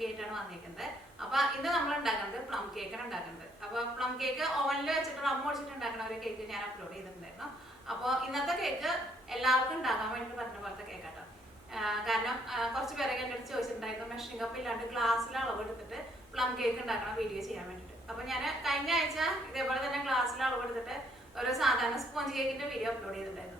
Recipe ആയിട്ടാണ് വന്നിരിക്കുന്നത്. അപ്പൊ ഇന്ന് നമ്മൾ ഉണ്ടാക്കുന്നത് പ്ലം കേക്കാണ് ഉണ്ടാക്കുന്നത്. അപ്പൊ പ്ലം കേക്ക് ഓവനിൽ വെച്ചിട്ട് റം ഒഴിച്ചിട്ട് ഉണ്ടാക്കുന്ന ഒരു കേക്ക് ഞാൻ അപ്ലോഡ് ചെയ്തിട്ടുണ്ടായിരുന്നു. അപ്പോൾ ഇന്നത്തെ കേക്ക് എല്ലാവർക്കും ഉണ്ടാക്കാൻ വേണ്ടി പറഞ്ഞ പോലത്തെ കേക്കാട്ടോ. കാരണം കുറച്ച് പേരൊക്കെ എൻ്റെ അടുത്ത് ചോദിച്ചിട്ടുണ്ടായിരുന്നു മെഷറിംഗ് കപ്പ് ഇല്ലാണ്ട് ഗ്ലാസ്സിൽ അളവ് എടുത്തിട്ട് പ്ലം കേക്ക് ഉണ്ടാക്കണ വീഡിയോ ചെയ്യാൻ വേണ്ടിയിട്ട്. അപ്പൊ ഞാൻ കഴിഞ്ഞ ആഴ്ച ഇതേപോലെ തന്നെ ഗ്ലാസ്സിൽ അളവ് എടുത്തിട്ട് ഒരു സാധാരണ സ്പോഞ്ച് കേക്കിന്റെ വീഡിയോ അപ്ലോഡ് ചെയ്തിട്ടുണ്ടായിരുന്നു.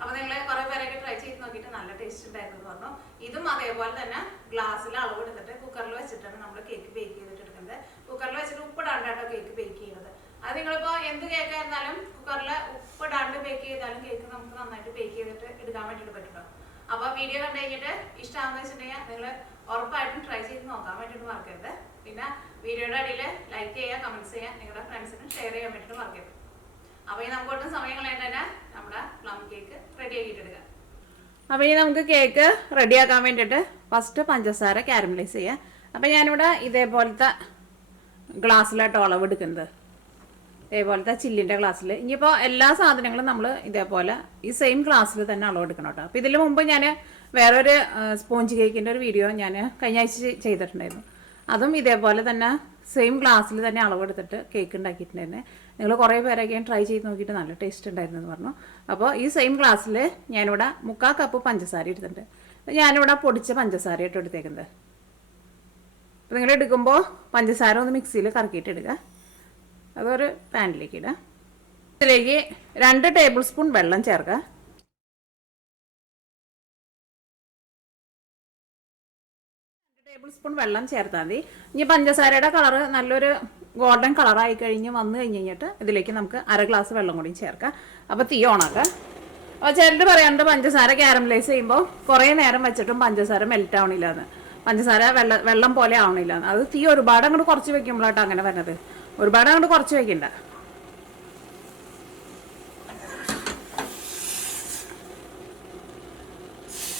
അപ്പൊ നിങ്ങൾ കുറെ പേരൊക്കെ ട്രൈ ചെയ്ത് നോക്കിയിട്ട് നല്ല ടേസ്റ്റ് ഉണ്ടായിരുന്നു പറഞ്ഞു. ഇതും അതേപോലെ തന്നെ ഗ്ലാസ്സിൽ അളവ് എടുത്തിട്ട് കുക്കറിൽ വെച്ചിട്ടാണ് നമ്മൾ കേക്ക് ബേക്ക് ചെയ്തിട്ട് എടുക്കുന്നത്. കുക്കറിൽ വെച്ചിട്ട് ഉപ്പിടാണ്ടാട്ടോ കേക്ക് ബേക്ക് ചെയ്യുന്നത്. അത് നിങ്ങളിപ്പോൾ എന്ത് കേക്ക് ആയിരുന്നാലും കുക്കറിൽ ഉപ്പിടാണ്ട് ബേക്ക് ചെയ്താലും കേക്ക് നമുക്ക് നന്നായിട്ട് ബേക്ക് ചെയ്തിട്ട് എടുക്കാൻ വേണ്ടിയിട്ട് പറ്റുമോ. അപ്പൊ വീഡിയോ കണ്ടു കഴിഞ്ഞിട്ട് ഇഷ്ടമാണെന്ന് വെച്ചിട്ടുണ്ടെങ്കിൽ നിങ്ങൾ ഉറപ്പായിട്ടും ട്രൈ ചെയ്ത് നോക്കാൻ വേണ്ടിയിട്ട് മറക്കരുത്. പിന്നെ വീഡിയോയുടെ അടിയിൽ ലൈക്ക് ചെയ്യുക, കമന്റ്സ് ചെയ്യുക, നിങ്ങളുടെ ഫ്രണ്ട്സിനും ഷെയർ ചെയ്യാൻ വേണ്ടിയിട്ട് മറക്കരുത്. അപ്പൊ ഈ നമുക്ക് ഒട്ടും സമയങ്ങളായിട്ട് തന്നെ നമ്മുടെ പ്ലം കേക്ക് റെഡി ആക്കിയിട്ട് എടുക്കാം. അപ്പൊ ഇനി നമുക്ക് കേക്ക് റെഡിയാക്കാൻ വേണ്ടിയിട്ട് ഫസ്റ്റ് പഞ്ചസാര കാരമലൈസ് ചെയ്യാം. അപ്പൊ ഞാനിവിടെ ഇതേപോലത്തെ ഗ്ലാസ്സിലാട്ടോ അളവ് എടുക്കുന്നത്, ഇതേപോലത്തെ ചില്ലിൻ്റെ ഗ്ലാസ്സിൽ. ഇനിയിപ്പോൾ എല്ലാ സാധനങ്ങളും നമ്മൾ ഇതേപോലെ ഈ സെയിം ഗ്ലാസ്സിൽ തന്നെ അളവ് എടുക്കണം കേട്ടോ. അപ്പോൾ ഇതിന് മുമ്പ് ഞാൻ വേറൊരു സ്പോഞ്ച് കേക്കിൻ്റെ ഒരു വീഡിയോ ഞാൻ കഴിഞ്ഞ ആഴ്ച ചെയ്തിട്ടുണ്ടായിരുന്നു. അതും ഇതേപോലെ തന്നെ സെയിം ഗ്ലാസ്സിൽ തന്നെ അളവെടുത്തിട്ട് കേക്ക് ഉണ്ടാക്കിയിട്ടുണ്ടായിരുന്നു. നിങ്ങൾ കുറേ പേരൊക്കെ ട്രൈ ചെയ്ത് നോക്കിയിട്ട് നല്ല ടേസ്റ്റ് ഉണ്ടായിരുന്നു എന്ന് പറഞ്ഞു. അപ്പോൾ ഈ സെയിം ഗ്ലാസ്സിൽ ഞാനിവിടെ 3/4 കപ്പ് പഞ്ചസാര എടുത്തിട്ടുണ്ട്. ഞാനിവിടെ പൊടിച്ച പഞ്ചസാരയായിട്ട് എടുത്തേക്കുന്നത്. അപ്പോൾ നിങ്ങൾ എടുക്കുമ്പോൾ പഞ്ചസാര ഒന്ന് മിക്സിയിൽ കറക്കിയിട്ട് എടുക്കുക. അതൊരു പാനിലേക്ക് ഇടുക. ഇതിലേക്ക് 2 ടേബിൾ സ്പൂൺ വെള്ളം ചേർക്കുക. ടേബിൾ സ്പൂൺ വെള്ളം ചേർത്താൽ മതി. ഇനി പഞ്ചസാരയുടെ കളറ് നല്ലൊരു ഗോൾഡൻ കളറായി വന്നു കഴിഞ്ഞിട്ട് ഇതിലേക്ക് നമുക്ക് 1/2 ഗ്ലാസ് വെള്ളം കൂടി ചേർക്കാം. അപ്പോൾ തീ ഓണാക്കാം. അപ്പോൾ ചിലർ പറയാറുണ്ട് പഞ്ചസാര കാരമലൈസ് ചെയ്യുമ്പോൾ കുറേ നേരം വെച്ചിട്ടും പഞ്ചസാര മെൽറ്റ് ആവണില്ല എന്ന്, പഞ്ചസാര വെള്ളം പോലെ ആവണില്ല എന്ന്. അത് തീ ഒരുപാട് അങ്ങോട്ട് കുറച്ച് വെക്കുമ്പോഴാട്ടോ അങ്ങനെ വരുന്നത്. ഒരുപാട് അങ്ങോട്ട് കുറച്ച് വെക്കണ്ട.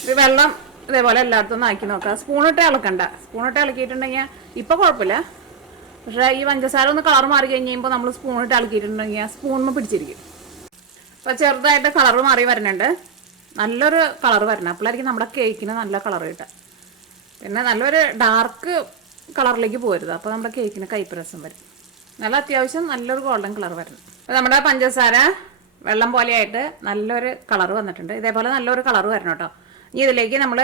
ഇത് വെള്ളം ഇതേപോലെ എല്ലായിടത്തും ഒന്ന് ആക്കി നോക്കാം. സ്പൂണിട്ട് ഇളക്കണ്ട. സ്പൂണിട്ട് ഇളക്കിയിട്ടുണ്ടെങ്കിൽ ഇപ്പോൾ കുഴപ്പമില്ല. പക്ഷേ ഈ പഞ്ചസാര ഒന്ന് കളർ മാറി കഴിയുമ്പോൾ നമ്മൾ സ്പൂണിട്ട് ഇളക്കിയിട്ടുണ്ടെങ്കിൽ സ്പൂണിന് പിടിച്ചിരിക്കും. അപ്പോൾ ചെറുതായിട്ട് കളർ മാറി വരുന്നുണ്ട്. നല്ലൊരു കളർ വരണം. അപ്പോഴായിരിക്കും നമ്മുടെ കേക്കിന് നല്ല കളർ കിട്ടുക. പിന്നെ നല്ലൊരു ഡാർക്ക് കളറിലേക്ക് പോരുത്. അപ്പോൾ നമ്മുടെ കേക്കിന് കയ്പ്പ് വരും. നല്ല അത്യാവശ്യം നല്ലൊരു ഗോൾഡൻ കളർ വരണം. അപ്പോൾ നമ്മുടെ പഞ്ചസാര വെള്ളം പോലെയായിട്ട് നല്ലൊരു കളർ വന്നിട്ടുണ്ട്. ഇതേപോലെ നല്ലൊരു കളർ വരണം കേട്ടോ. ഇനി ഇതിലേക്ക് നമ്മൾ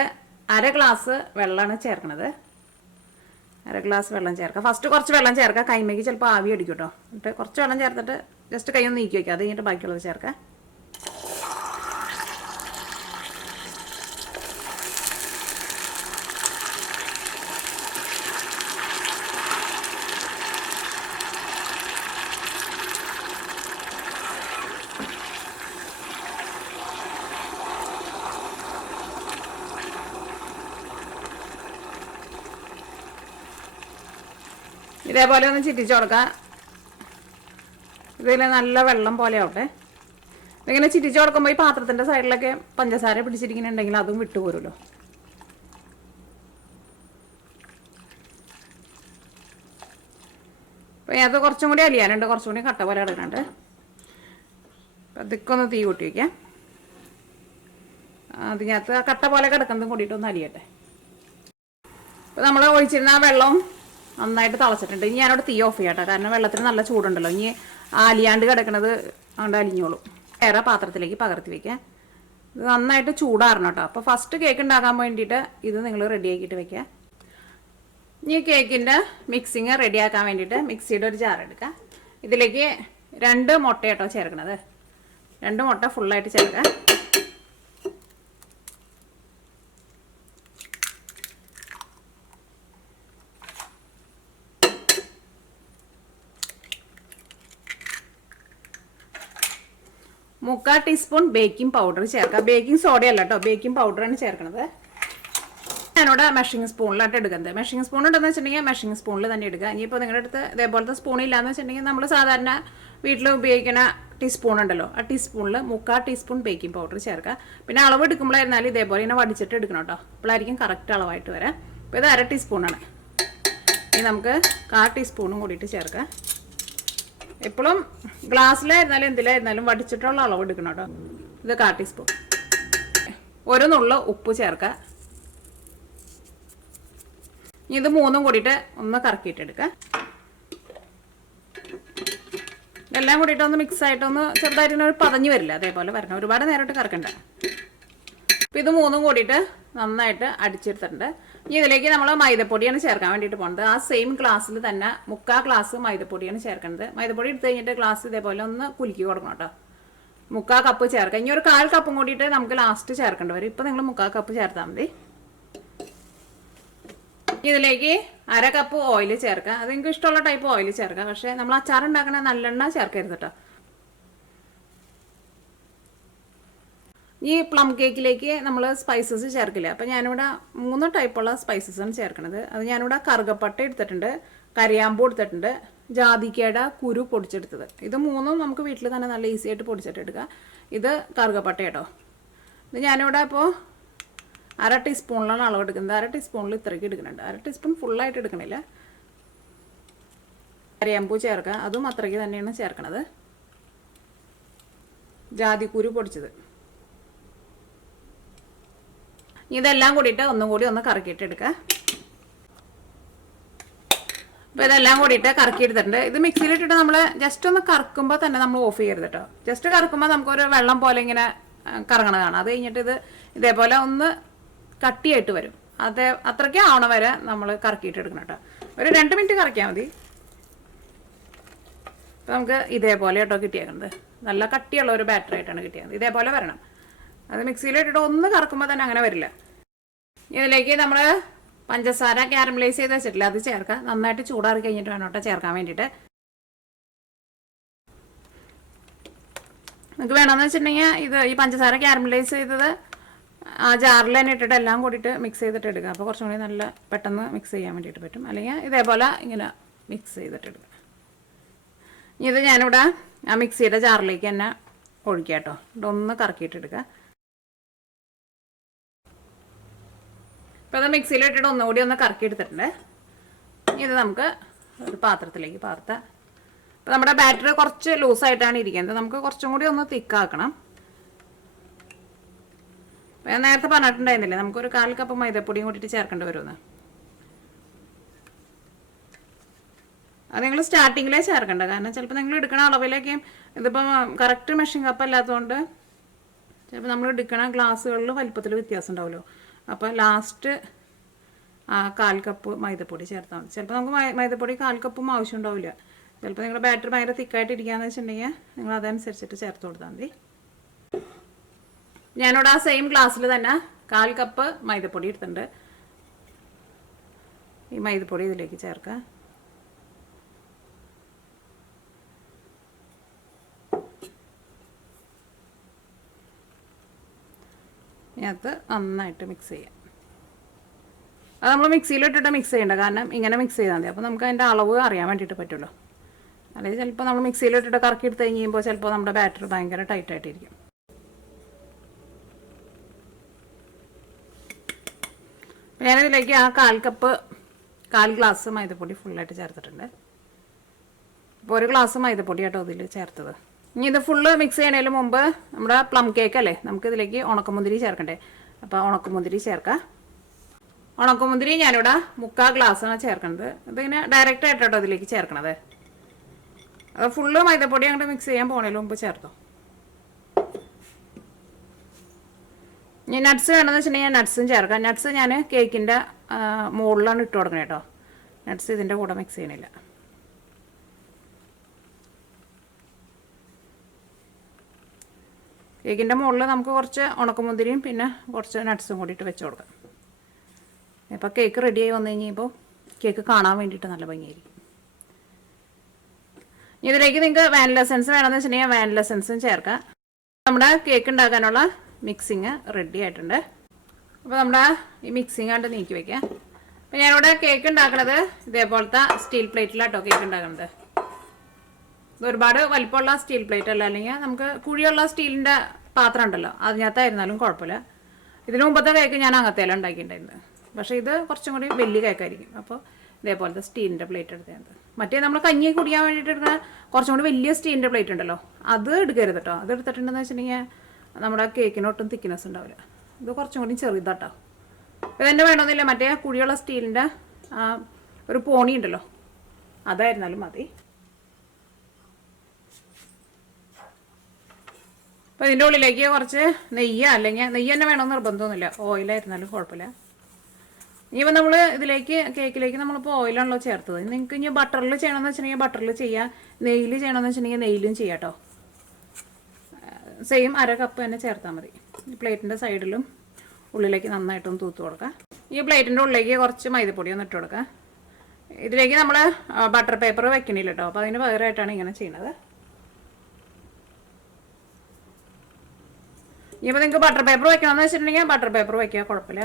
1/2 ഗ്ലാസ് വെള്ളമാണ് ചേർക്കുന്നത്. 1/2 ഗ്ലാസ് വെള്ളം ചേർക്കാം. ഫസ്റ്റ് കുറച്ച് വെള്ളം ചേർക്കാം. കൈമേക്ക് ചിലപ്പോൾ ആവി അടിക്കും കേട്ടോ. എന്നിട്ട് കുറച്ച് വെള്ളം ചേർത്തിട്ട് ജസ്റ്റ് കൈ ഒന്ന് നീക്കി വയ്ക്കുക. അത് കഴിഞ്ഞിട്ട് ബാക്കിയുള്ളത് ചേർക്കാം. ഇതേപോലെ ഒന്ന് ചിറ്റിച്ച് കൊടുക്കുക. ഇതിൽ നല്ല വെള്ളം പോലെ ആവട്ടെ. ഇങ്ങനെ ചിറ്റിച്ച് കൊടുക്കുമ്പോൾ ഈ പാത്രത്തിൻ്റെ സൈഡിലൊക്കെ പഞ്ചസാര പിടിച്ചിരിക്കുന്നുണ്ടെങ്കിൽ അതും വിട്ടുപോരുമല്ലോ. അപ്പോൾ അത് കുറച്ചും കൂടി അലിയാനുണ്ട്. കുറച്ചും കൂടി കട്ട പോലെ എടുക്കുന്നുണ്ട്. അപ്പം അതൊക്കെ തീ കൂട്ടി വയ്ക്കാം. അതിനകത്ത് കട്ട പോലെ കിടക്കുന്നതും കൂടിയിട്ടൊന്ന് അലിയട്ടെ. അപ്പോൾ നമ്മൾ ഒഴിച്ചിരുന്ന ആ വെള്ളം നന്നായിട്ട് തിളച്ചിട്ടുണ്ട്. ഇനി ഞാനവിടെ തീ ഓഫ് ചെയ്യാട്ടോ. കാരണം വെള്ളത്തിന് നല്ല ചൂടുണ്ടല്ലോ. ഇനി ആലിയാണ്ട് കിടക്കണത് അങ്ങോട്ട് അലിഞ്ഞോളും. വേറെ പാത്രത്തിലേക്ക് പകർത്തി വയ്ക്കാം. ഇത് നന്നായിട്ട് ചൂടാറണം കേട്ടോ. അപ്പോൾ ഫസ്റ്റ് കേക്ക് ഉണ്ടാക്കാൻ വേണ്ടിയിട്ട് ഇത് നിങ്ങൾ റെഡിയാക്കിയിട്ട് വയ്ക്കുക. ഇനി കേക്കിൻ്റെ മിക്സിങ് റെഡിയാക്കാൻ വേണ്ടിയിട്ട് മിക്സിയുടെ ഒരു ജാർ എടുക്കുക. ഇതിലേക്ക് 2 മുട്ട കേട്ടോ ചേർക്കണത്. 2 മുട്ട ഫുള്ളായിട്ട് ചേർക്കുക. മുക്കാൽ ടീസ്പൂൺ ബേക്കിംഗ് പൗഡർ ചേർക്കാം. ബേക്കിംഗ് സോഡയല്ല കേട്ടോ, ബേക്കിംഗ് പൗഡറാണ് ചേർക്കുന്നത്. ഞാനിവിടെ മെഷറിംഗ് സ്പൂണിലായിട്ട് എടുക്കുന്നത്. മെഷറിംഗ് സ്പൂൺ ഉണ്ടെന്ന് വെച്ചിട്ടുണ്ടെങ്കിൽ മെഷറിംഗ് സ്പൂണിൽ തന്നെ എടുക്കുക. ഇനിയിപ്പോൾ നിങ്ങളുടെ അടുത്ത് ഇതേപോലത്തെ സ്പൂണില്ലാന്ന് വെച്ചിട്ടുണ്ടെങ്കിൽ നമ്മൾ സാധാരണ വീട്ടിൽ ഉപയോഗിക്കുന്ന ടീസ്പൂൺ ഉണ്ടല്ലോ, ആ ടീസ്പൂണിൽ മുക്കാൽ ടീസ്പൂൺ ബേക്കിംഗ് പൗഡർ ചേർക്കുക. പിന്നെ അളവ് എടുക്കുമ്പോഴായിരുന്നാലും ഇതേപോലെ തന്നെ വടിച്ചിട്ട് എടുക്കണം കേട്ടോ. അപ്പോഴായിരിക്കും കറക്റ്റ് അളവായിട്ട് വരാം. അപ്പോൾ ഇത് 1/2 ടീസ്പൂണാണ്. ഇനി നമുക്ക് 1/4 ടീസ്പൂണും കൂടിയിട്ട് ചേർക്കാം. എപ്പോഴും ഗ്ലാസ്സിലായിരുന്നാലും എന്തിലായിരുന്നാലും വടിച്ചിട്ടുള്ള അളവ് എടുക്കണം കേട്ടോ. ഇത് 1/4 ടീസ്പൂൺ. ഒരു നുള്ള ഉപ്പ് ചേർക്കുക. ഇത് മൂന്നും കൂടിയിട്ട് ഒന്ന് കറക്കിയിട്ടെടുക്കുക. എല്ലാം കൂടിയിട്ട് ഒന്ന് മിക്സ് ആയിട്ടൊന്ന് ചെറുതായിട്ട് ഒരു പതഞ്ഞ് വരില്ല, അതേപോലെ വരണം. ഒരുപാട് നേരിട്ട് കറക്കണ്ട. അപ്പോൾ ഇത് മൂന്നും കൂടിയിട്ട് നന്നായിട്ട് അടിച്ചെടുത്തിട്ടുണ്ട്. ഇനി ഇതിലേക്ക് നമ്മൾ മൈദപ്പൊടിയാണ് ചേർക്കാൻ വേണ്ടിയിട്ട് പോകുന്നത്. ആ സെയിം ഗ്ലാസ്സിൽ തന്നെ 3/4 ഗ്ലാസ് മൈദപ്പൊടിയാണ് ചേർക്കുന്നത്. മൈദപ്പൊടി എടുത്തു കഴിഞ്ഞിട്ട് ഗ്ലാസ് ഇതേപോലെ ഒന്ന് കുലുക്കി കൊടുക്കണം കേട്ടോ. 3/4 കപ്പ് ചേർക്കാം. ഇനി ഒരു 1/4 കപ്പും കൂടിയിട്ട് നമുക്ക് ലാസ്റ്റ് ചേർക്കേണ്ടി വരും. ഇപ്പം നിങ്ങൾ 3/4 കപ്പ് ചേർത്താൽ മതി. ഇതിലേക്ക് 1/2 കപ്പ് ഓയിൽ ചേർക്കുക. അത് നിങ്ങൾക്ക് ഇഷ്ടമുള്ള ടൈപ്പ് ഓയിൽ ചേർക്കുക. പക്ഷേ നമ്മൾ അച്ചാർ ഉണ്ടാക്കണ നല്ലെണ്ണ ചേർക്കരുത് കേട്ടോ. ഈ പ്ലം കേക്കിലേക്ക് നമ്മൾ സ്പൈസസ് ചേർക്കില്ല. അപ്പം ഞാനിവിടെ 3 ടൈപ്പുള്ള സ്പൈസസാണ് ചേർക്കുന്നത്. അത് ഞാനിവിടെ കറുകപ്പട്ട എടുത്തിട്ടുണ്ട്, കരിയാമ്പൂ എടുത്തിട്ടുണ്ട്, ജാതിക്കയുടെ കുരു പൊടിച്ചെടുത്തത്. ഇത് 3ഉം നമുക്ക് വീട്ടിൽ തന്നെ നല്ല ഈസി ആയിട്ട് പൊടിച്ചിട്ടെടുക്കുക. ഇത് കറുകപ്പട്ട കേട്ടോ. ഇത് ഞാനിവിടെ ഇപ്പോൾ 1/2 ടീസ്പൂണിലാണ് അളവ് എടുക്കുന്നത്. 1/2 ടീസ്പൂണിൽ ഇത്രയ്ക്ക് എടുക്കുന്നുണ്ട്. 1/2 ടീസ്പൂൺ ഫുള്ളായിട്ട് എടുക്കണില്ല. കരിയാമ്പൂ ചേർക്കുക, അതും അത്രയ്ക്ക് തന്നെയാണ് ചേർക്കണത്. ജാതിക്കുരു പൊടിച്ചത്. ഇതെല്ലാം കൂടിയിട്ട് ഒന്നും കൂടി ഒന്ന് കറക്കിയിട്ടെടുക്കുക. അപ്പോൾ ഇതെല്ലാം കൂടിയിട്ട് കറക്കിയെടുത്തിട്ടുണ്ട്. ഇത് മിക്സിയിലിട്ടിട്ട് നമ്മൾ ജസ്റ്റ് ഒന്ന് കറക്കുമ്പോൾ തന്നെ നമ്മൾ ഓഫ് ചെയ്യരുത് കേട്ടോ. ജസ്റ്റ് കറക്കുമ്പോൾ നമുക്കൊരു വെള്ളം പോലെ ഇങ്ങനെ കറങ്ങണതാണ്. അത് കഴിഞ്ഞിട്ട് ഇത് ഇതേപോലെ ഒന്ന് കട്ടിയായിട്ട് വരും. അത്രയ്ക്ക് ആവണ വരെ നമ്മൾ കറക്കിയിട്ടെടുക്കണം കേട്ടോ. ഒരു 2 മിനിറ്റ് കറക്കിയാൽ മതി. അപ്പോൾ നമുക്ക് ഇതേപോലെ കേട്ടോ കിട്ടിയേക്കുന്നത്. നല്ല കട്ടിയുള്ള ഒരു ബാറ്ററായിട്ടാണ് കിട്ടിയത്. ഇതേപോലെ വരണം. അത് മിക്സിയിലിട്ടിട്ട് ഒന്ന് കറക്കുമ്പോൾ തന്നെ അങ്ങനെ വരില്ല. ഇതിലേക്ക് നമ്മൾ പഞ്ചസാര കാരമലൈസ് ചെയ്ത് വെച്ചിട്ടില്ല, അത് ചേർക്കുക. നന്നായിട്ട് ചൂടാറി കഴിഞ്ഞിട്ട് വേണം കേട്ടോ ചേർക്കാൻ വേണ്ടിയിട്ട്. നിങ്ങൾക്ക് വേണമെന്ന് വെച്ചിട്ടുണ്ടെങ്കിൽ ഈ പഞ്ചസാര കാരമലൈസ് ചെയ്തത് ആ ജാറിൽ തന്നെ ഇട്ടിട്ട് എല്ലാം കൂടിയിട്ട് മിക്സ് ചെയ്തിട്ട് എടുക്കുക. അപ്പോൾ കുറച്ചും കൂടി നല്ല പെട്ടെന്ന് മിക്സ് ചെയ്യാൻ വേണ്ടിയിട്ട് പറ്റും. അല്ലെങ്കിൽ ഇതേപോലെ ഇങ്ങനെ മിക്സ് ചെയ്തിട്ട് എടുക്കുക. ഇത് ഞാനിവിടെ ആ മിക്സിയുടെ ജാറിലേക്ക് തന്നെ ഒഴിക്കുക കേട്ടോ. ഇതൊന്ന് കറക്കിയിട്ടെടുക്കുക. ഇപ്പോൾ അത് മിക്സിയിലിട്ടിട്ട് ഒന്നുകൂടി ഒന്ന് കറക്കി എടുത്തിട്ടുണ്ട്. ഇത് നമുക്ക് ഒരു പാത്രത്തിലേക്ക് പാർത്താം. അപ്പോൾ നമ്മുടെ ബാറ്ററി കുറച്ച് ലൂസായിട്ടാണ് ഇരിക്കുന്നത്. നമുക്ക് കുറച്ചും കൂടി ഒന്ന് തിക്കാക്കണം. അപ്പോൾ ഞാൻ നേരത്തെ പറഞ്ഞിട്ടുണ്ടായിരുന്നില്ലേ നമുക്കൊരു 1/4 കപ്പ് മൈദപ്പൊടിയും കൂട്ടിയിട്ട് ചേർക്കേണ്ടി വരുമെന്ന്. അത് നിങ്ങൾ സ്റ്റാർട്ടിങ്ങിലേ ചേർക്കണ്ട. കാരണം ചിലപ്പോൾ നിങ്ങൾ എടുക്കണ അളവിലേക്ക് ഇതിപ്പം കറക്റ്റ് മെഷീൻ കപ്പ് അല്ലാത്തതുകൊണ്ട് ചിലപ്പോൾ നമ്മൾ എടുക്കണ ഗ്ലാസ്സുകളിൽ വലിപ്പത്തിൽ വ്യത്യാസം ഉണ്ടാവുമല്ലോ. അപ്പോൾ ലാസ്റ്റ് 1/4 കപ്പ് മൈദപ്പൊടി ചേർത്താൽ മതി. ചിലപ്പോൾ നമുക്ക് മൈദപ്പൊടി 1/4 കപ്പും ആവശ്യം ഉണ്ടാവില്ല. ചിലപ്പോൾ നിങ്ങളുടെ ബാറ്ററി ഭയങ്കര തിക്കായിട്ട് ഇരിക്കുകയെന്ന് വെച്ചിട്ടുണ്ടെങ്കിൽ നിങ്ങൾ അതനുസരിച്ചിട്ട് ചേർത്ത് കൊടുത്താൽ മതി. ഞാനിവിടെ ആ സെയിം ഗ്ലാസ്സിൽ തന്നെ 1/4 കപ്പ് മൈദപ്പൊടി എടുത്തിട്ടുണ്ട്. ഈ മൈദപ്പൊടി ഇതിലേക്ക് ചേർക്കുക. ഇതിനകത്ത് നന്നായിട്ട് മിക്സ് ചെയ്യാം. അത് നമ്മൾ മിക്സിയിലിട്ടിട്ട് മിക്സ് ചെയ്യേണ്ട. കാരണം ഇങ്ങനെ മിക്സ് ചെയ്താൽ മതി. അപ്പോൾ നമുക്ക് അതിൻ്റെ അളവ് അറിയാൻ വേണ്ടിയിട്ട് പറ്റുമല്ലോ. അല്ലെങ്കിൽ ചിലപ്പോൾ നമ്മൾ മിക്സിയിലിട്ടിട്ട് കറക്കി എടുത്ത് കഴിയുമ്പോൾ ചിലപ്പോൾ നമ്മുടെ ബാറ്ററി ഭയങ്കര ടൈറ്റായിട്ടിരിക്കും. ഞാനിതിലേക്ക് ആ 1/4 ഗ്ലാസ് മൈദപ്പൊടി ഫുള്ളായിട്ട് ചേർത്തിട്ടുണ്ട്. അപ്പോൾ 1 ഗ്ലാസ് മൈദപ്പൊടി ആട്ടോ ഇതിൽ ചേർത്തത്. ഇനി ഇത് ഫുള്ള് മിക്സ് ചെയ്യുന്നതിന് മുമ്പ് നമ്മുടെ പ്ലം കേക്ക് അല്ലേ, നമുക്കിതിലേക്ക് ഉണക്കമുന്തിരി ചേർക്കണ്ടേ. അപ്പോൾ ഉണക്കമുന്തിരി ചേർക്കാം. ഉണക്കമുന്തിരി ഞാനിവിടെ 3/4 ഗ്ലാസ്സാണ് ചേർക്കുന്നത്. ഇതിങ്ങനെ ഡയറക്റ്റ് ആയിട്ടോ ഇതിലേക്ക് ചേർക്കണത്. അത് ഫുള്ള് മൈദപ്പൊടി അങ്ങോട്ട് മിക്സ് ചെയ്യാൻ പോണതിന് മുമ്പ് ചേർത്തോ. ഇനി നട്ട്സ് വേണമെന്ന് വെച്ചിട്ടുണ്ടെങ്കിൽ നട്ട്സും ചേർക്കാം. നട്ട്സ് ഞാൻ കേക്കിൻ്റെ മുകളിലാണ് ഇട്ട് കൊടുക്കണേ കേട്ടോ. നട്ട്സ് ഇതിൻ്റെ കൂടെ മിക്സ് ചെയ്യണില്ല. കേക്കിൻ്റെ മുകളിൽ നമുക്ക് കുറച്ച് ഉണക്കമുന്തിരിയും പിന്നെ കുറച്ച് നട്ട്സും കൂടിയിട്ട് വെച്ച് കൊടുക്കാം. ഇപ്പോൾ കേക്ക് റെഡിയായി വന്നു കഴിഞ്ഞപ്പോൾ കേക്ക് കാണാൻ വേണ്ടിയിട്ട് നല്ല ഭംഗിയായിരിക്കും. ഇതിലേക്ക് നിങ്ങൾക്ക് വാനില എസൻസ് വേണമെന്ന് വെച്ചിട്ടുണ്ടെങ്കിൽ വാനില എസൻസും ചേർക്കാം. നമ്മുടെ കേക്ക് ഉണ്ടാക്കാനുള്ള മിക്സിങ് റെഡി ആയിട്ടുണ്ട്. അപ്പോൾ നമ്മുടെ ഈ മിക്സിങ് ആയിട്ട് നീക്കി വയ്ക്കാം. അപ്പോൾ ഞാനിവിടെ കേക്ക് ഉണ്ടാക്കുന്നത് ഇതേപോലത്തെ സ്റ്റീൽ പ്ലേറ്റിലാട്ടോ കേക്ക് ഉണ്ടാക്കുന്നത്. ഇത് ഒരുപാട് വലിപ്പമുള്ള സ്റ്റീൽ പ്ലേറ്റ് അല്ല, അല്ലെങ്കിൽ നമുക്ക് കുഴിയുള്ള സ്റ്റീലിൻ്റെ പാത്രം ഉണ്ടല്ലോ അതിനകത്തായിരുന്നാലും കുഴപ്പമില്ല. ഇതിന് മുമ്പത്തെ കേക്ക് ഞാൻ അങ്ങനത്തെയെല്ലാം ഉണ്ടാക്കിയിട്ടുണ്ടായിരുന്നത്. പക്ഷേ ഇത് കുറച്ചും കൂടി വലിയ കേക്കായിരിക്കും. അപ്പോൾ ഇതേപോലത്തെ സ്റ്റീലിൻ്റെ പ്ലേറ്റ് എടുത്തത്. മറ്റേ നമ്മൾ കഞ്ഞി കുടിക്കാൻ വേണ്ടിയിട്ട് എടുക്കുന്ന കുറച്ചും കൂടി വലിയ സ്റ്റീലിൻ്റെ പ്ലേറ്റ് ഉണ്ടല്ലോ അത് എടുക്കരുത് കേട്ടോ. അത് എടുത്തിട്ടുണ്ടെന്ന് വെച്ചിട്ടുണ്ടെങ്കിൽ നമ്മുടെ കേക്കിനൊട്ടും തിക്നെസ് ഉണ്ടാവില്ല. ഇത് കുറച്ചും കൂടി ചെറുതാട്ടോ. അപ്പോൾ ഇതെന്നെ വേണമെന്നില്ല, മറ്റേ കുഴിയുള്ള സ്റ്റീലിൻ്റെ ഒരു പോണി ഉണ്ടല്ലോ, അതായിരുന്നാലും മതി. അപ്പോൾ ഇതിൻ്റെ ഉള്ളിലേക്ക് കുറച്ച് നെയ്യ്, അല്ലെങ്കിൽ നെയ്യ് തന്നെ വേണമെന്ന് നിർബന്ധമൊന്നുമില്ല, ഓയിലായിരുന്നാലും കുഴപ്പമില്ല. ഇനിയിപ്പോൾ നമ്മൾ ഇതിലേക്ക് കേക്കിലേക്ക് നമ്മളിപ്പോൾ ഓയിലാണല്ലോ ചേർത്തത്. നിങ്ങൾക്ക് ഇനി ബട്ടറിൽ ചെയ്യണമെന്ന് വെച്ചിട്ടുണ്ടെങ്കിൽ ബട്ടറിൽ ചെയ്യാം, നെയ്യിൽ ചെയ്യണമെന്ന് വെച്ചിട്ടുണ്ടെങ്കിൽ നെയ്യിലും ചെയ്യാം കേട്ടോ. സെയിം 1/2 കപ്പ് തന്നെ ചേർത്താൽ മതി. ഈ പ്ലേറ്റിൻ്റെ സൈഡിലും ഉള്ളിലേക്ക് നന്നായിട്ടൊന്ന് തൂത്ത് കൊടുക്കുക. ഈ പ്ലേറ്റിൻ്റെ ഉള്ളിലേക്ക് കുറച്ച് മൈദപ്പൊടി ഒന്ന് ഇട്ട് കൊടുക്കുക. ഇതിലേക്ക് നമ്മൾ ബട്ടർ പേപ്പർ വെക്കണില്ല കേട്ടോ, അപ്പോൾ അതിന് പകരമായിട്ടാണ് ഇങ്ങനെ ചെയ്യുന്നത്. ഇനിയിപ്പോൾ നിങ്ങൾക്ക് ബട്ടർ പേപ്പർ വെക്കണമെന്ന് വെച്ചിട്ടുണ്ടെങ്കിൽ ബട്ടർ പേപ്പർ വയ്ക്കുക, കുഴപ്പമില്ല.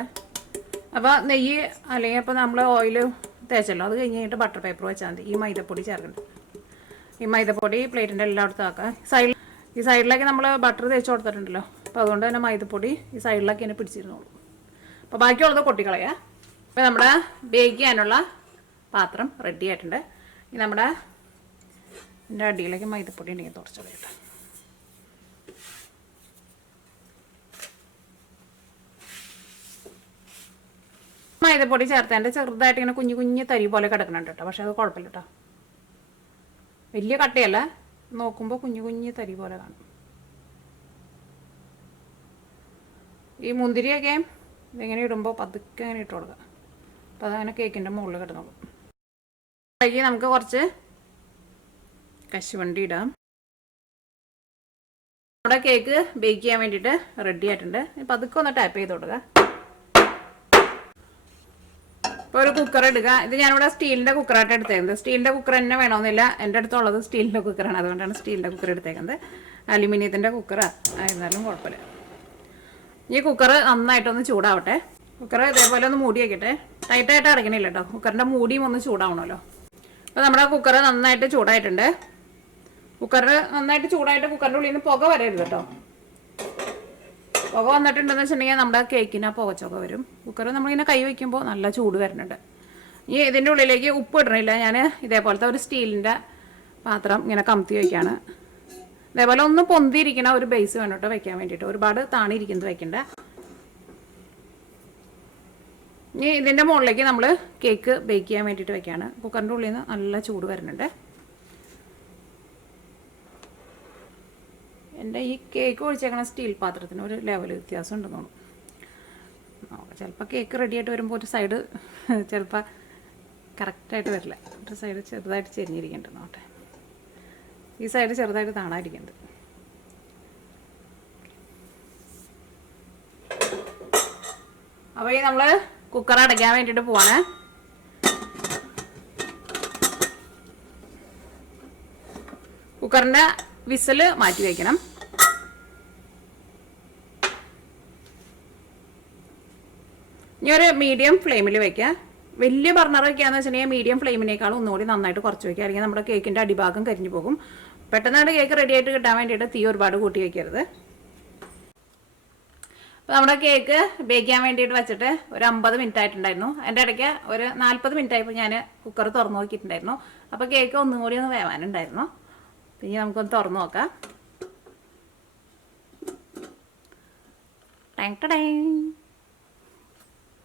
അപ്പോൾ നെയ്യ് അല്ലെങ്കിൽ അപ്പോൾ നമ്മൾ ഓയിൽ തേച്ചല്ലോ, അത് കഴിഞ്ഞ് കഴിഞ്ഞിട്ട് ബട്ടർ പേപ്പർ വെച്ചാൽ മതി. ഈ മൈദപ്പൊടി ചേർക്കണ്ട. ഈ മൈദപ്പൊടി പ്ലേറ്റിൻ്റെ എല്ലായിടത്തും ആക്കുക. ഈ സൈഡിലേക്ക് നമ്മൾ ബട്ടർ തേച്ച് കൊടുത്തിട്ടുണ്ടല്ലോ, അപ്പോൾ അതുകൊണ്ട് തന്നെ മൈദപ്പൊടി ഈ സൈഡിലേക്ക് തന്നെ പിടിച്ചിരുന്നോളൂ. അപ്പോൾ ബാക്കിയുള്ളത് കൊട്ടിക്കളയാം. ഇപ്പോൾ നമ്മുടെ ബേക്ക് ചെയ്യാനുള്ള പാത്രം റെഡി ആയിട്ടുണ്ട്. ഇനി നമ്മുടെ ഇതിൻ്റെ അടിയിലേക്ക് മൈദപ്പൊടി ഉണ്ടെങ്കിൽ തുറച്ചു കളയട്ടെ. മൈദപ്പൊടി ചേർത്തതിൻ്റെ ചെറുതായിട്ട് ഇങ്ങനെ കുഞ്ഞു കുഞ്ഞു തരി പോലെ കിടക്കുന്നുണ്ട് കേട്ടോ, പക്ഷെ അത് കുഴപ്പമില്ല കേട്ടോ. വലിയ കട്ടയല്ല, നോക്കുമ്പോൾ കുഞ്ഞു കുഞ്ഞു തരി പോലെ കാണും. ഈ മുന്തിരിയൊക്കെ ഇതിങ്ങനെ ഇടുമ്പോൾ പതുക്കെ അങ്ങനെ ഇട്ട് കൊടുക്കുക, അപ്പോൾ അതങ്ങനെ കേക്കിൻ്റെ മുകളിൽ കിടന്നോളും. അതിലേക്ക് നമുക്ക് കുറച്ച് കശുവണ്ടി ഇടാം. നമ്മുടെ കേക്ക് ബേക്ക് ചെയ്യാൻ വേണ്ടിയിട്ട് റെഡി ആയിട്ടുണ്ട്. പതുക്കെ ഒന്ന് ടാപ്പ് ചെയ്ത് കൊടുക്കുക. ഇപ്പോൾ ഒരു കുക്കർ എടുക്കുക. ഇത് ഞാനിവിടെ സ്റ്റീലിൻ്റെ കുക്കറായിട്ട് എടുത്തേക്കുന്നത്. സ്റ്റീലിൻ്റെ കുക്കർ തന്നെ വേണമെന്നില്ല, എൻ്റെ അടുത്തുള്ളത് സ്റ്റീലിൻ്റെ കുക്കറാണ്, അതുകൊണ്ടാണ് സ്റ്റീലിൻ്റെ കുക്കർ എടുത്തേക്കുന്നത്. അലുമിനിയത്തിൻ്റെ കുക്കർ ആയിരുന്നാലും കുഴപ്പമില്ല. ഈ കുക്കർ നന്നായിട്ടൊന്ന് ചൂടാവട്ടെ. കുക്കർ ഇതേപോലെ ഒന്ന് മൂടി വയ്ക്കട്ടെ. ടൈറ്റായിട്ട് അടയ്ക്കണില്ല കേട്ടോ, കുക്കറിൻ്റെ മൂടിയും ഒന്ന് ചൂടാവണമല്ലോ. അപ്പോൾ നമ്മുടെ കുക്കർ നന്നായിട്ട് ചൂടായിട്ടുണ്ട്. കുക്കർ നന്നായിട്ട് ചൂടായിട്ട് കുക്കറിൻ്റെ ഉള്ളിൽ നിന്ന് പുക വരരുത് കേട്ടോ. പുക വന്നിട്ടുണ്ടെന്ന് വെച്ചിട്ടുണ്ടെങ്കിൽ നമ്മുടെ കേക്കിന് ആ പുകച്ചൊക്കെ വരും. കുക്കർ നമ്മളിങ്ങനെ കൈ വയ്ക്കുമ്പോൾ നല്ല ചൂട് വരുന്നുണ്ട്. ഈ ഇതിൻ്റെ ഉള്ളിലേക്ക് ഉപ്പ് ഇടണില്ല, ഞാൻ ഇതേപോലത്തെ ഒരു സ്റ്റീലിൻ്റെ പാത്രം ഇങ്ങനെ കമത്തി വയ്ക്കുകയാണ്. ഇതേപോലെ ഒന്ന് പൊന്തിയിരിക്കണ ഒരു ബേസ് വേണം കേട്ടോ വെക്കാൻ വേണ്ടിയിട്ട്, ഒരുപാട് താണിരിക്കുന്നത് വെക്കണ്ട. ഇനി ഇതിൻ്റെ മുകളിലേക്ക് നമ്മൾ കേക്ക് ബേക്ക് ചെയ്യാൻ വേണ്ടിയിട്ട് വെക്കുകയാണ്. കുക്കറിൻ്റെ ഉള്ളിൽ നിന്ന് നല്ല ചൂട് വരുന്നുണ്ട്. എൻ്റെ ഈ കേക്ക് ഒഴിച്ചേക്കണ സ്റ്റീൽ പാത്രത്തിന് ഒരു ലെവൽ വ്യത്യാസം ഉണ്ടെന്ന് തോന്നുന്നു. ചിലപ്പോൾ കേക്ക് റെഡിയായിട്ട് വരുമ്പോൾ ഒരു സൈഡ് ചിലപ്പോൾ കറക്റ്റായിട്ട് വരില്ല, ഒരു സൈഡ് ചെറുതായിട്ട് ചെരിഞ്ഞിരിക്കുന്നുണ്ട്. നോട്ടെ, ഈ സൈഡ് ചെറുതായിട്ട് താണായിരിക്കുന്നുണ്ട്. അപ്പോൾ ഈ നമ്മൾ കുക്കർ അടയ്ക്കാൻ വേണ്ടിയിട്ട് പോവാണ്. കുക്കറിൻ്റെ വിസിൽ മാറ്റി വയ്ക്കണം. ഇനി ഒരു മീഡിയം ഫ്ലെയിമിൽ വയ്ക്കുക. വലിയ ബർണറൊക്കെയാണെന്ന് വെച്ചിട്ടുണ്ടെങ്കിൽ മീഡിയം ഫ്ലെയിമിനേക്കാളും ഒന്നുകൂടി നന്നായിട്ട് കുറച്ച് വയ്ക്കുക, അല്ലെങ്കിൽ നമ്മുടെ കേക്കിൻ്റെ അടിഭാഗം കരിഞ്ഞു പോകും. പെട്ടെന്നാണ് കേക്ക് റെഡി ആയിട്ട് കിട്ടാൻ വേണ്ടിയിട്ട് തീ ഒരുപാട് കൂട്ടി വയ്ക്കരുത്. അപ്പോൾ നമ്മുടെ കേക്ക് ബേക്ക് ചെയ്യാൻ വേണ്ടിയിട്ട് വെച്ചിട്ട് ഒരു 50 മിനിറ്റ് ആയിട്ടുണ്ടായിരുന്നു. എൻ്റെ ഇടയ്ക്ക് ഒരു 40 മിനിറ്റ് ആയപ്പോൾ ഞാൻ കുക്കർ തുറന്നു നോക്കിയിട്ടുണ്ടായിരുന്നു. അപ്പോൾ കേക്ക് ഒന്നും കൂടി ഒന്ന് വേവാനുണ്ടായിരുന്നു. പിന്നെ നമുക്കൊന്ന് തുറന്നു നോക്കാം.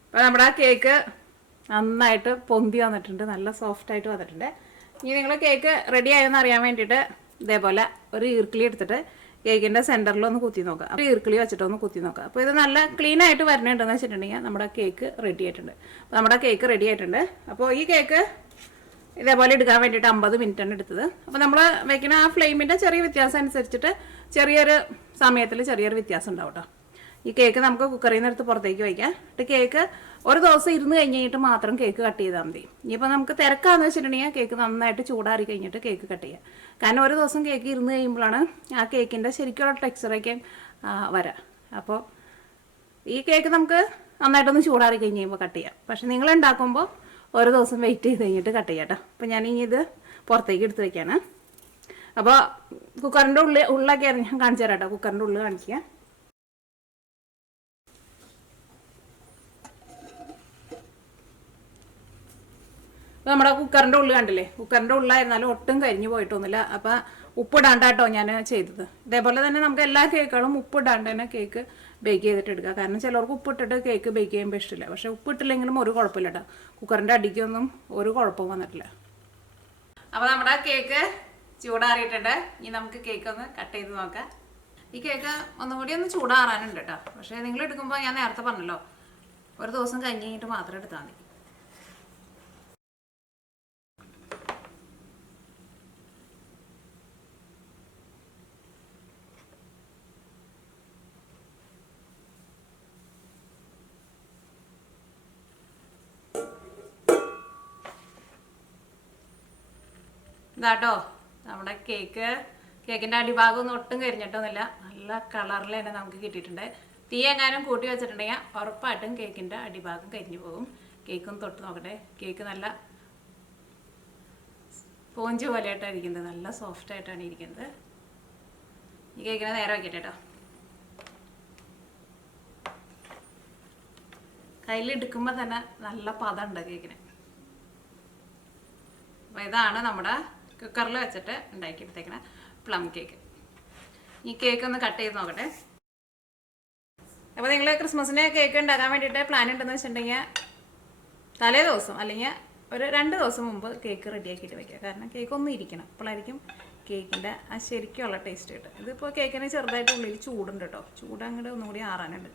അപ്പോൾ നമ്മുടെ കേക്ക് നന്നായിട്ട് പൊന്തി വന്നിട്ടുണ്ട്, നല്ല സോഫ്റ്റായിട്ട് വന്നിട്ടുണ്ട്. ഇനി നിങ്ങൾ കേക്ക് റെഡി ആയെന്ന് അറിയാൻ വേണ്ടിയിട്ട് ഇതേപോലെ ഒരു ഈർക്കിളി എടുത്തിട്ട് കേക്കിൻ്റെ സെൻറ്ററിലൊന്ന് കുത്തി നോക്കുക. അപ്പോൾ ഈർക്കിളി വെച്ചിട്ടൊന്ന് കുത്തി നോക്കുക. അപ്പോൾ ഇത് നല്ല ക്ലീൻ ആയിട്ട് വരണുണ്ടെന്ന് വെച്ചിട്ടുണ്ടെങ്കിൽ നമ്മുടെ കേക്ക് റെഡി ആയിട്ടുണ്ട്. അപ്പോൾ നമ്മുടെ കേക്ക് റെഡി ആയിട്ടുണ്ട്. അപ്പോൾ ഈ കേക്ക് ഇതേപോലെ എടുക്കാൻ വേണ്ടിയിട്ട് 50 മിനിറ്റാണ് എടുത്തത്. അപ്പോൾ നമ്മൾ വയ്ക്കുന്ന ആ ഫ്ലെയിമിൻ്റെ ചെറിയ വ്യത്യാസം അനുസരിച്ചിട്ട് ചെറിയൊരു സമയത്തിൽ ചെറിയൊരു വ്യത്യാസം ഉണ്ടാവും കേട്ടോ. ഈ കേക്ക് നമുക്ക് കുക്കറിൽ നിന്ന് എടുത്ത് പുറത്തേക്ക് വയ്ക്കാം. എന്നിട്ട് കേക്ക് ഒരു ദിവസം ഇരുന്ന് കഴിഞ്ഞിട്ട് മാത്രം കേക്ക് കട്ട് ചെയ്താൽ മതി. ഇനിയിപ്പോൾ നമുക്ക് തിരക്കാന്ന് വെച്ചിട്ടുണ്ടെങ്കിൽ കേക്ക് നന്നായിട്ട് ചൂടാറി കഴിഞ്ഞിട്ട് കേക്ക് കട്ട് ചെയ്യാം. കാരണം ഒരു ദിവസം കേക്ക് ഇരുന്ന് കഴിയുമ്പോഴാണ് ആ കേക്കിൻ്റെ ശരിക്കുള്ള ടെക്സ്ചറൊക്കെ വരാം. അപ്പോൾ ഈ കേക്ക് നമുക്ക് നന്നായിട്ടൊന്ന് ചൂടാറി കഴിഞ്ഞ് കഴിയുമ്പോൾ കട്ട് ചെയ്യാം. പക്ഷെ നിങ്ങൾ ഉണ്ടാക്കുമ്പോൾ ഒരു ദിവസം വെയിറ്റ് ചെയ്ത് കഴിഞ്ഞിട്ട് കട്ട് ചെയ്യാം കേട്ടോ. അപ്പോൾ ഞാൻ ഇനി ഇത് പുറത്തേക്ക് എടുത്ത് വയ്ക്കുകയാണ്. അപ്പോൾ കുക്കറിൻ്റെ ഉള്ളൊക്കെ ഞാൻ കാണിച്ചു തരാം കേട്ടോ. കുക്കറിൻ്റെ ഉള്ളിൽ കാണിക്കുക. അപ്പോൾ നമ്മുടെ കുക്കറിൻ്റെ ഉള്ളിൽ കണ്ടില്ലേ, കുക്കറിൻ്റെ ഉള്ളിലായിരുന്നാലും ഒട്ടും കരിഞ്ഞു പോയിട്ടൊന്നുമില്ല. അപ്പോൾ ഉപ്പിടാണ്ടാട്ടോ ഞാൻ ചെയ്തത്. ഇതേപോലെ തന്നെ നമുക്ക് എല്ലാ കേക്കുകളും ഉപ്പിടാണ്ട് തന്നെ കേക്ക് ബേക്ക് ചെയ്തിട്ട് എടുക്കുക. കാരണം ചിലർക്ക് ഉപ്പിട്ടിട്ട് കേക്ക് ബേക്ക് ചെയ്യുമ്പോൾ ഇഷ്ടമില്ല. പക്ഷേ ഉപ്പിട്ടില്ലെങ്കിലും ഒരു കുഴപ്പമില്ല കേട്ടോ. കുക്കറിൻ്റെ അടിക്കൊന്നും ഒരു കുഴപ്പവും വന്നിട്ടില്ല. അപ്പോൾ നമ്മുടെ കേക്ക് ചൂടാറിയിട്ടുണ്ട്. ഇനി നമുക്ക് കേക്ക് ഒന്ന് കട്ട് ചെയ്ത് നോക്കാം. ഈ കേക്ക് ഒന്നുകൂടി ഒന്ന് ചൂടാറാനുണ്ട് കേട്ടോ. പക്ഷേ നിങ്ങൾ എടുക്കുമ്പോൾ ഞാൻ നേരത്തെ പറഞ്ഞല്ലോ, ഒരു ദിവസം കഴിഞ്ഞിട്ട് മാത്രം എടുത്താൽ മതി. ഇതാട്ടോ നമ്മുടെ കേക്കിൻ്റെ അടിഭാഗം ഒന്നും ഒട്ടും കരിഞ്ഞിട്ടൊന്നുമില്ല. നല്ല കളറിൽ തന്നെ നമുക്ക് കിട്ടിയിട്ടുണ്ട്. തീ എങ്ങാനും കൂട്ടി വെച്ചിട്ടുണ്ടെങ്കിൽ ഉറപ്പായിട്ടും കേക്കിൻ്റെ അടിഭാഗം കരിഞ്ഞു പോകും. കേക്കും തൊട്ട് നോക്കട്ടെ. കേക്ക് നല്ല സ്പോഞ്ച് പോലെയായിട്ടാണ് ഇരിക്കുന്നത്. നല്ല സോഫ്റ്റ് ആയിട്ടാണ് ഇരിക്കുന്നത്. ഈ കേക്കിനെ നേരെ വയ്ക്കട്ടെ കേട്ടോ. കയ്യിലെടുക്കുമ്പോൾ തന്നെ നല്ല പദമുണ്ട് കേക്കിന്. അപ്പോൾ ഇതാണ് നമ്മുടെ കുക്കറിൽ വെച്ചിട്ട് ഉണ്ടാക്കിയെടുത്തേക്കണ പ്ലം കേക്ക്. ഈ കേക്ക് ഒന്ന് കട്ട് ചെയ്ത് നോക്കട്ടെ. അപ്പോൾ നിങ്ങൾ ക്രിസ്മസിന് കേക്ക് ഉണ്ടാക്കാൻ വേണ്ടിയിട്ട് പ്ലാൻ ഉണ്ടെന്ന് വെച്ചിട്ടുണ്ടെങ്കിൽ തലേ ദിവസം അല്ലെങ്കിൽ ഒരു 2 ദിവസം മുമ്പ് കേക്ക് റെഡിയാക്കിയിട്ട് വയ്ക്കുക. കാരണം കേക്ക് ഒന്നും ഇരിക്കണം. അപ്പോഴായിരിക്കും കേക്കിൻ്റെ ആ ശരിക്കുള്ള ടേസ്റ്റ് കിട്ടും. ഇതിപ്പോൾ കേക്കിന് ചെറുതായിട്ട് ഉള്ളിൽ ചൂടുണ്ട് കേട്ടോ. ചൂട് അങ്ങോട്ട് ഒന്നുകൂടി ആറാനുണ്ട്.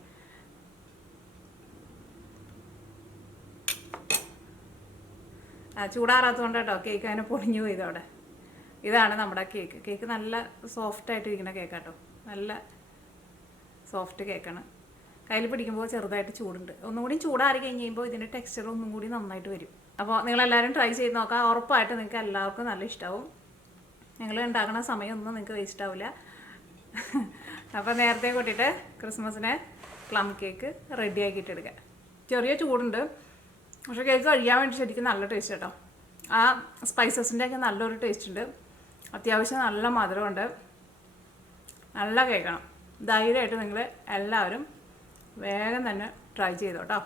ചൂടാറാത്തതുകൊണ്ട് കേട്ടോ കേക്ക് അതിനെ പൊടിഞ്ഞു പോയത് അവിടെ. ഇതാണ് നമ്മുടെ കേക്ക്. കേക്ക് നല്ല സോഫ്റ്റായിട്ടിരിക്കുന്ന കേക്കാട്ടോ. നല്ല സോഫ്റ്റ് കേക്കാണ്. കയ്യിൽ പിടിക്കുമ്പോൾ ചെറുതായിട്ട് ചൂടുണ്ട്. ഒന്നുകൂടി ചൂടാറി കഴിഞ്ഞ് കഴിയുമ്പോൾ ഇതിൻ്റെ ടെക്സ്ചർ ഒന്നും കൂടി നന്നായിട്ട് വരും. അപ്പോൾ നിങ്ങളെല്ലാവരും ട്രൈ ചെയ്ത് നോക്കാം. ഉറപ്പായിട്ട് നിങ്ങൾക്ക് എല്ലാവർക്കും നല്ല ഇഷ്ടമാവും. നിങ്ങൾ ഉണ്ടാക്കുന്ന സമയമൊന്നും നിങ്ങൾക്ക് വേസ്റ്റ് ആവില്ല. അപ്പോൾ നേരത്തെ കൂട്ടിയിട്ട് ക്രിസ്മസിന് പ്ലം കേക്ക് റെഡി ആക്കിയിട്ട് എടുക്കുക. ചെറിയ ചൂടുണ്ട്, പക്ഷേ കേക്ക് കഴിക്കാൻ വേണ്ടി ശരിക്കും നല്ല ടേസ്റ്റ് കേട്ടോ. ആ സ്പൈസസിൻ്റെയൊക്കെ നല്ലൊരു ടേസ്റ്റ് ഉണ്ട്. അത്യാവശ്യം നല്ല മധുരമുണ്ട്. നല്ല കേൾക്കണം. ധൈര്യമായിട്ട് നിങ്ങൾ എല്ലാവരും വേഗം തന്നെ ട്രൈ ചെയ്തോട്ടോ.